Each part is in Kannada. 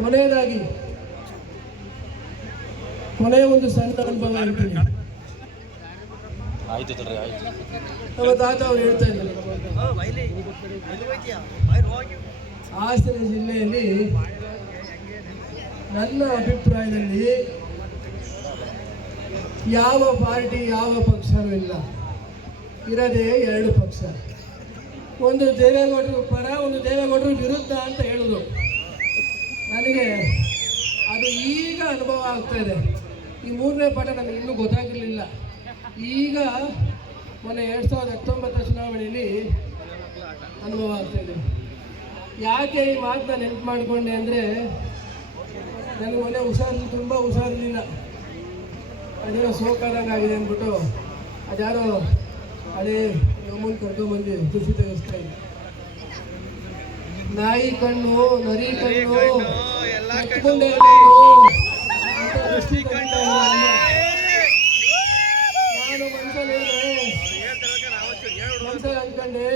ಕೊನೆಯದಾಗಿ ಕೊನೆಯ ಒಂದು ಸಣ್ಣ ಅನುಭವ ಹೇಳ್ತೀನಿ. ನಮ್ಮ ತಾತ ಅವ್ರು ಹೇಳ್ತಾ ಇದ್ದಾರೆ, ಹಾಸನ ಜಿಲ್ಲೆಯಲ್ಲಿ ನನ್ನ ಅಭಿಪ್ರಾಯದಲ್ಲಿ ಯಾವ ಪಾರ್ಟಿ ಯಾವ ಪಕ್ಷನೂ ಇಲ್ಲ, ಇರೋದೇ ಎರಡು ಪಕ್ಷ. ಒಂದು ದೇವೇಗೌಡರು ಪರ, ಒಂದು ದೇವೇಗೌಡರು ವಿರುದ್ಧ ಅಂತ ಹೇಳಿದ್ರು. ನನಗೆ ಅದು ಈಗ ಅನುಭವ ಆಗ್ತಾ ಇದೆ. ಈ ಮೂರನೇ ಪಾಠ ನನಗೆ ಇನ್ನೂ ಗೊತ್ತಾಗಿರಲಿಲ್ಲ. ಈಗ ಮೊನ್ನೆ 2019 ಚುನಾವಣೆಯಲ್ಲಿ ಅನುಭವ ಆಗ್ತಾ ಇದೆ. ಯಾಕೆ ಈ ಮಾತನ್ನ ನೆನಪು ಮಾಡಿಕೊಂಡೆ ಅಂದರೆ, ನನಗೆ ಮೊನ್ನೆ ತುಂಬ ಹುಷಾರಿರಲಿಲ್ಲ. ಅದೇನೋ ಸೋಕಾದಂಗೆ ಆಗಿದೆ ಅಂದ್ಬಿಟ್ಟು ಅದ್ಯಾರೋ ಹಳೆ ಯಮುನ್ ಕರ್ಕೊಂಡ್ಬಂದು ತುಸಿ ತೆಗೆಸ್ತಾ ಇದ್ದೆ. ನಾಯಿ ಕಣ್ಣು, ನರಿ ಕಣ್ಣು, ನಾನು ಮನ್ಸಲ್ಲಿ ಅಂದ್ಕೊಂಡೆ,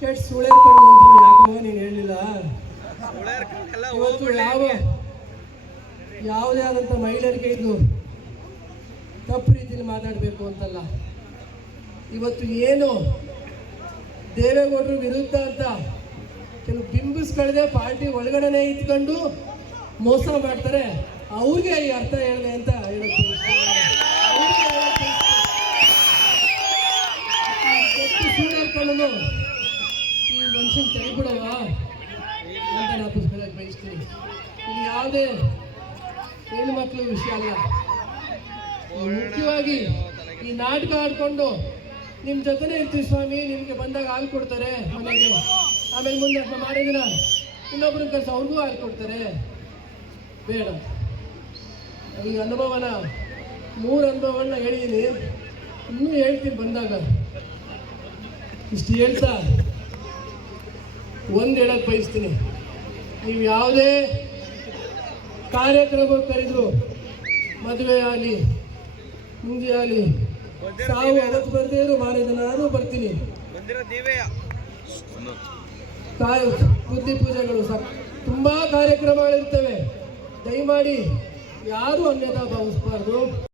ಕೆಟ್ಟ ಸುಳೆ ಕಣ್ಣು ಅಂತ ಯಾಕೋ ನೀನು ಹೇಳಲಿಲ್ಲ. ಇವತ್ತು ಯಾವುದೇ ಆದಂಥ ಮಹಿಳೆಯರಿಗೆ ಇದು ತಪ್ಪು ರೀತಿಯಲ್ಲಿ ಮಾತಾಡಬೇಕು ಅಂತಲ್ಲ. ಇವತ್ತು ಏನು ದೇವೇಗೌಡರು ವಿರುದ್ಧ ಅಂತ ಕೆಲವು ಬಿಂಬಿಸ್ಕೊಳ್ಳದೆ ಪಾರ್ಟಿ ಒಳಗಡೆನೆ ಇಟ್ಕೊಂಡು ಮೋಸ ಮಾಡ್ತಾರೆ, ಅವ್ರಿಗೆ ಈ ಅರ್ಥ ಹೇಳಿದೆ ಅಂತ ಹೇಳಕ್ಕೆ ಸೂರ್ಯರ್ಕೊಳ್ಳಲು ಈ ಮನುಷ್ಯನ ತೆಗೆಬಿಡವ ಅಂತ ನಾನು ಬಯಸ್ತೀನಿ. ಇಲ್ಲಿ ಯಾವುದೇ ಹೆಣ್ಮಕ್ಳ ವಿಷಯ ಅಲ್ಲ. ಮುಖ್ಯವಾಗಿ ಈ ನಾಟಕ ಆಡ್ಕೊಂಡು ನಿಮ್ಮ ಜೊತೆನೇ ಇರ್ತೀವಿ ಸ್ವಾಮಿ, ನಿಮಗೆ ಬಂದಾಗ ಹಾಲು ಕೊಡ್ತಾರೆ ಮನೆಗೆ, ಆಮೇಲೆ ಮುಂದೆ ಮಾಡಿದಿನ ಇನ್ನೊಬ್ರ ಕೆಲಸ ಅವ್ರಿಗೂ ಹಾಲು ಕೊಡ್ತಾರೆ. ಬೇಡ. ಈ ಅನುಭವನ 3 ಅನುಭವಗಳನ್ನ ಹೇಳಿದ್ದೀನಿ, ಇನ್ನೂ ಹೇಳ್ತೀನಿ ಬಂದಾಗ. ಇಷ್ಟು ಹೇಳ್ತಾ ಒಂದು ಹೇಳಕ್ಕೆ ಬಯಸ್ತೀನಿ, ನೀವು ಯಾವುದೇ ಕಾರ್ಯಕ್ರಮ ಕರೆದ್ರು, ಮದುವೆ ಆಗಲಿ ಮುಂದೆ ಆಗಲಿ, ಸಾವು ಅವತ್ತು ಬರ್ದೇ ಇರೋ ಮಾರಿದ ನಾನು ಬರ್ತೀನಿ. ಬುದ್ಧಿ ಪೂಜೆಗಳು ತುಂಬಾ ಕಾರ್ಯಕ್ರಮಗಳಿರ್ತವೆ. ದಯಮಾಡಿ ಯಾರು ಅನ್ಯತಾ ಭಾವಿಸಬಾರ್ದು.